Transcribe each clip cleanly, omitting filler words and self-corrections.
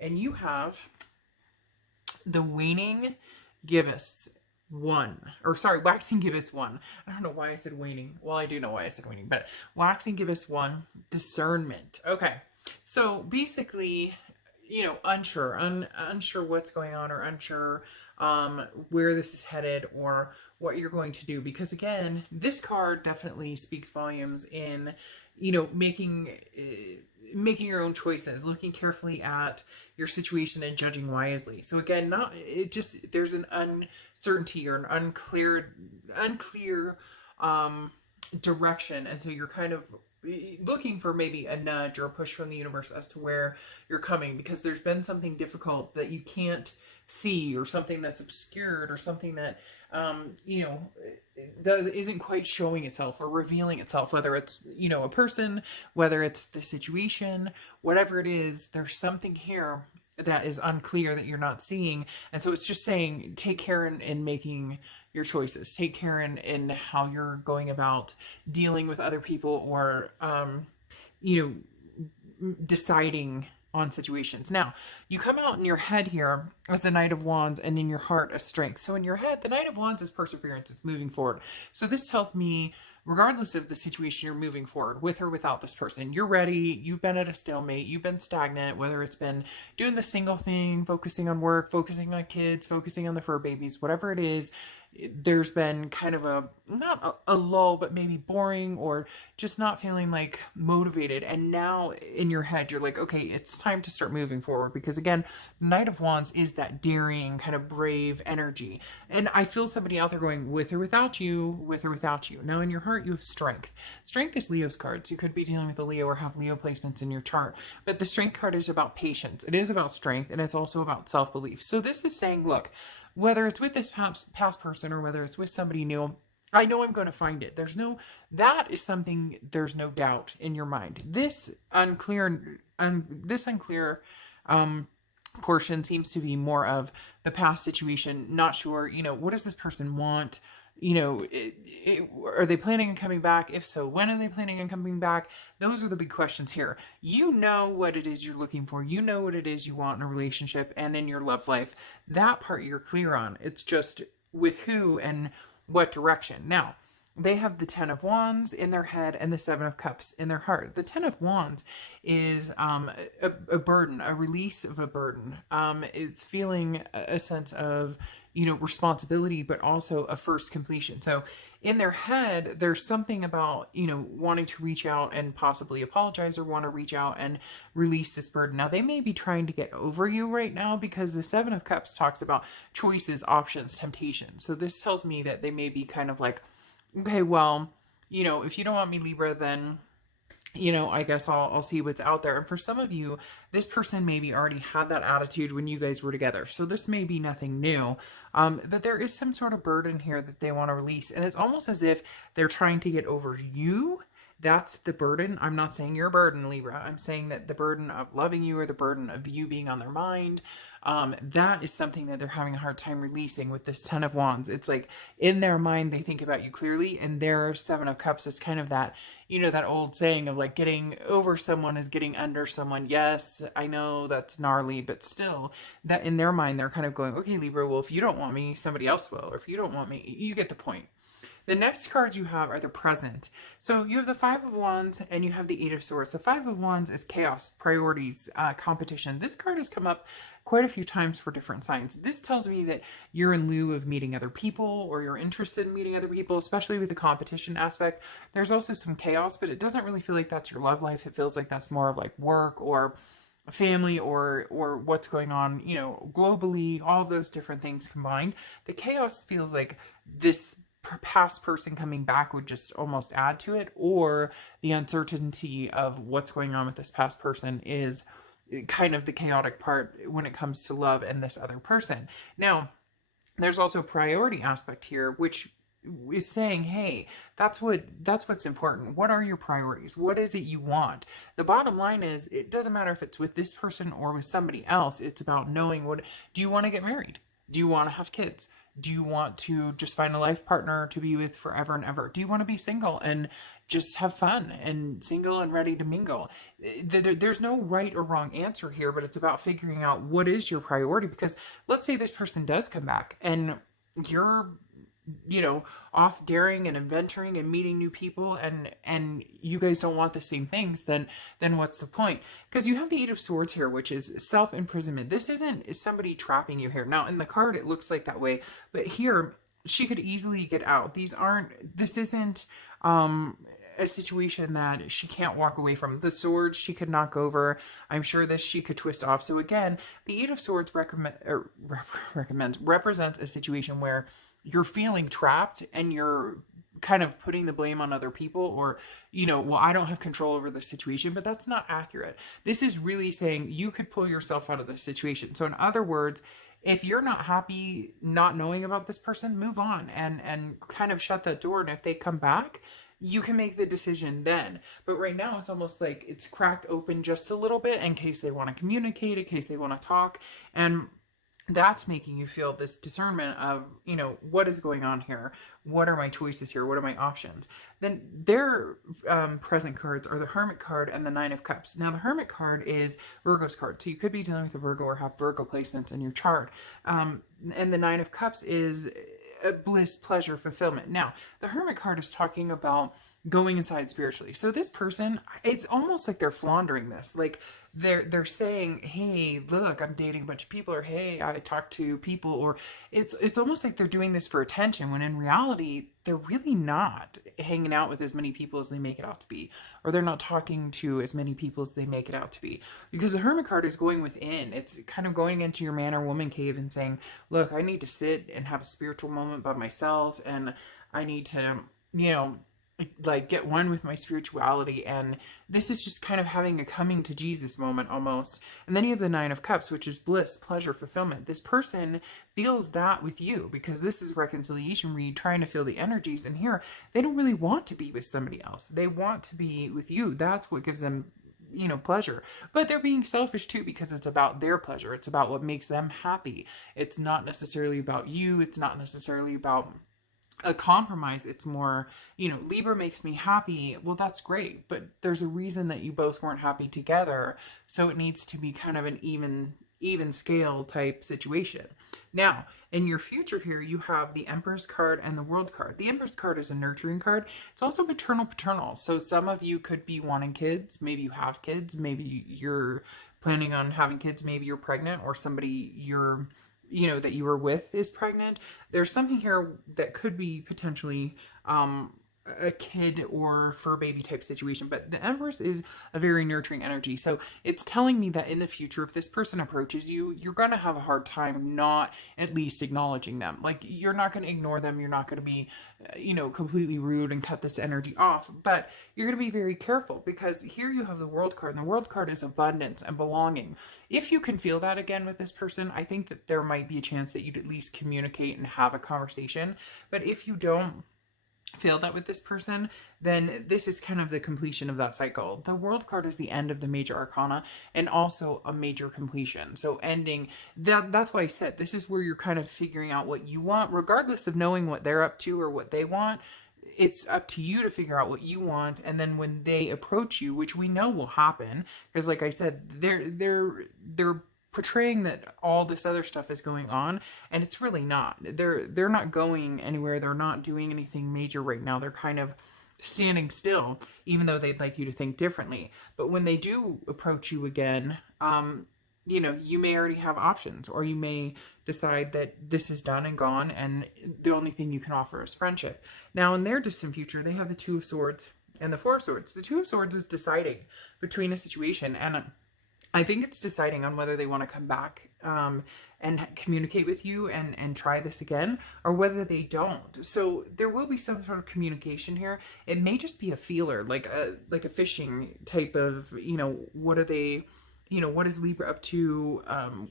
And you have the waning gibbous one, or sorry, waxing gibbous one. I don't know why I said waning. Well, I do know why I said waning, but waxing gibbous one, discernment. Okay. So basically, unsure, unsure what's going on, or unsure where this is headed, or what you're going to do. Because again, this card definitely speaks volumes in, making your own choices, looking carefully at your situation and judging wisely. So again, there's an uncertainty or an unclear direction, and so you're kind of looking for maybe a nudge or a push from the universe as to where you're coming, because there's been something difficult that you can't see, or something that's obscured, or something that isn't quite showing itself or revealing itself, whether it's a person, whether it's the situation, whatever it is. There's something here that is unclear that you're not seeing, and so it's just saying take care in making your choices, take care in how you're going about dealing with other people, or deciding on situations. Now, you come out in your head here as the Knight of Wands, and in your heart as strength. So in your head, the Knight of Wands is perseverance, it's moving forward. So this tells me, regardless of the situation, you're moving forward with or without this person. You're ready. You've been at a stalemate. You've been stagnant, whether it's been doing the single thing, focusing on work, focusing on kids, focusing on the fur babies, whatever it is. There's been kind of not a lull, but maybe boring, or just not feeling like motivated. And now in your head, you're like, okay, it's time to start moving forward. Because again, Knight of Wands is that daring, kind of brave energy. And I feel somebody out there going, with or without you, with or without you. Now in your heart, you have strength. Strength is Leo's cards. You could be dealing with a Leo or have Leo placements in your chart. But the strength card is about patience. It is about strength, and it's also about self-belief. So this is saying, look, whether it's with this past person, or whether it's with somebody new, I know I'm going to find it. That is something, there's no doubt in your mind. This unclear portion seems to be more of the past situation. Not sure, what does this person want? Are they planning on coming back? If so, when are they planning on coming back? Those are the big questions here. You know what it is you're looking for. You know what it is you want in a relationship and in your love life. That part you're clear on. It's just with who and what direction. Now, they have the Ten of Wands in their head and the Seven of Cups in their heart. The Ten of Wands is a burden, a release of a burden. It's feeling a sense of, responsibility, but also a first completion. So in their head, there's something about, wanting to reach out and possibly apologize, or want to reach out and release this burden. Now, they may be trying to get over you right now, because the Seven of Cups talks about choices, options, temptation. So this tells me that they may be kind of like, okay, well, if you don't want me, Libra, then, I guess I'll see what's out there. And for some of you, this person maybe already had that attitude when you guys were together. So this may be nothing new. But there is some sort of burden here that they want to release. And it's almost as if they're trying to get over you. That's the burden. I'm not saying you're a burden, Libra. I'm saying that the burden of loving you, or the burden of you being on their mind, that is something that they're having a hard time releasing with this Ten of Wands. It's like in their mind, they think about you clearly, and their Seven of Cups is kind of that, that old saying of like getting over someone is getting under someone. Yes, I know that's gnarly, but still, that in their mind, they're kind of going, okay, Libra, well, if you don't want me, somebody else will. Or if you don't want me, you get the point. The next cards you have are the present. So you have the Five of Wands and you have the Eight of Swords. The Five of Wands is chaos, priorities, competition. This card has come up quite a few times for different signs. This tells me that you're in lieu of meeting other people, or you're interested in meeting other people, especially with the competition aspect. There's also some chaos, but it doesn't really feel like that's your love life. It feels like that's more of like work or family, or what's going on, globally, all those different things combined. The chaos feels like this past person coming back would just almost add to it, or the uncertainty of what's going on with this past person is kind of the chaotic part when it comes to love and this other person. Now, there's also a priority aspect here, which is saying, hey, that's what's important. What are your priorities? What is it you want? The bottom line is, it doesn't matter if it's with this person or with somebody else. It's about knowing, what do you want to get married? Do you want to have kids? Do you want to just find a life partner to be with forever and ever? Do you want to be single and just have fun and single and ready to mingle? There's no right or wrong answer here, but it's about figuring out what is your priority. Because let's say this person does come back and you're, off daring and adventuring and meeting new people, and you guys don't want the same things, then what's the point? Because you have the Eight of Swords here, which is self-imprisonment. This isn't somebody trapping you here. Now in the card it looks like that way, but here she could easily get out. This isn't a situation that she can't walk away from. The swords she could knock over. I'm sure this she could twist off. So again, the Eight of Swords represents a situation where you're feeling trapped and you're kind of putting the blame on other people, or, well, I don't have control over the situation, but that's not accurate. This is really saying you could pull yourself out of the situation. So in other words, if you're not happy not knowing about this person, move on and kind of shut that door. And if they come back, you can make the decision then. But right now it's almost like it's cracked open just a little bit in case they want to communicate, in case they want to talk. And that's making you feel this discernment of, what is going on here? What are my choices here? What are my options? Then their present cards are the Hermit card and the Nine of Cups. Now the Hermit card is Virgo's card. So you could be dealing with a Virgo or have Virgo placements in your chart. And the Nine of Cups is bliss, pleasure, fulfillment. Now the Hermit card is talking about going inside spiritually. So this person, it's almost like they're flaundering this. Like they're saying, hey, look, I'm dating a bunch of people, or hey, I talk to people, or it's almost like they're doing this for attention, when in reality, they're really not hanging out with as many people as they make it out to be, or they're not talking to as many people as they make it out to be. Because the Hermit card is going within. It's kind of going into your man or woman cave and saying, look, I need to sit and have a spiritual moment by myself, and I need to, like get one with my spirituality. And this is just kind of having a coming to Jesus moment almost. And then you have the Nine of Cups, which is bliss, pleasure, fulfillment. This person feels that with you, because this is reconciliation read, trying to feel the energies. And here they don't really want to be with somebody else. They want to be with you. That's what gives them pleasure. But they're being selfish too, because it's about their pleasure. It's about what makes them happy. It's not necessarily about you. It's not necessarily about a compromise. It's more, Libra makes me happy. Well, that's great, but there's a reason that you both weren't happy together. So it needs to be kind of an even scale type situation. Now, in your future here, you have the Empress card and the World card. The Empress card is a nurturing card. It's also paternal. So some of you could be wanting kids. Maybe you have kids. Maybe you're planning on having kids. Maybe you're pregnant, or somebody that you were with is pregnant. There's something here that could be potentially a kid or fur baby type situation, but the Empress is a very nurturing energy. So it's telling me that in the future, if this person approaches you, you're going to have a hard time not at least acknowledging them. Like, you're not going to ignore them. You're not going to be, completely rude and cut this energy off, but you're going to be very careful, because here you have the World card, and the World card is abundance and belonging. If you can feel that again with this person, I think that there might be a chance that you'd at least communicate and have a conversation. But if you don't feel that with this person, then this is kind of the completion of that cycle. The World card is the end of the major arcana, and also a major completion. So ending that's why I said this is where you're kind of figuring out what you want, regardless of knowing what they're up to or what they want. It's up to you to figure out what you want. And then when they approach you, which we know will happen, because like I said, they're portraying that all this other stuff is going on, and it's really not. They're not going anywhere. They're not doing anything major right now. They're kind of standing still, even though they'd like you to think differently. But when they do approach you again, you may already have options, or you may decide that this is done and gone, and the only thing you can offer is friendship. Now, in their distant future, they have the Two of Swords and the Four of Swords. The Two of Swords is deciding between a situation, and I think it's deciding on whether they want to come back and communicate with you and try this again, or whether they don't. So there will be some sort of communication here. It may just be a feeler, like a fishing type of, what are they, what is Libra up to?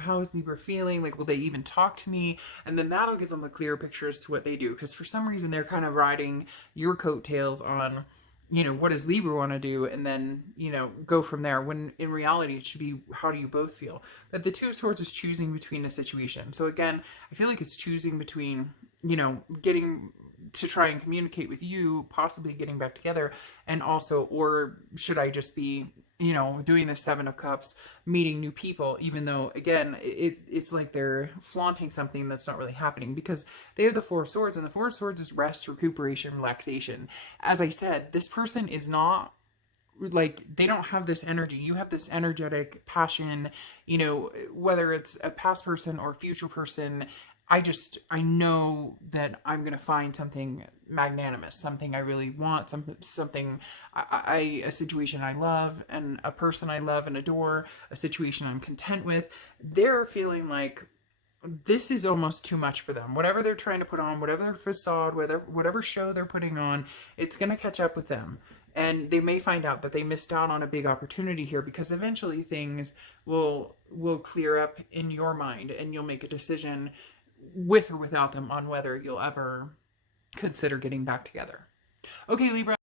How is Libra feeling? Like, will they even talk to me? And then that'll give them a clearer picture as to what they do. Because for some reason, they're kind of riding your coattails on what does Libra want to do? And then, go from there. When in reality, it should be, how do you both feel? That the Two of Swords is choosing between a situation. So again, I feel like it's choosing between, getting to try and communicate with you, possibly getting back together, and also, or should I just be, doing the Seven of Cups, meeting new people, even though, again, it's like they're flaunting something that's not really happening, because they have the Four of Swords, and the Four of Swords is rest, recuperation, relaxation. As I said, this person is not, like, they don't have this energy. You have this energetic passion, whether it's a past person or future person. I know that I'm going to find something magnanimous, something I really want, something, a situation I love, and a person I love and adore, a situation I'm content with. They're feeling like this is almost too much for them. Whatever they're trying to put on, whatever their facade, whatever show they're putting on, it's going to catch up with them. And they may find out that they missed out on a big opportunity here, because eventually things will clear up in your mind, and you'll make a decision with or without them on whether you'll ever consider getting back together. Okay, Libra.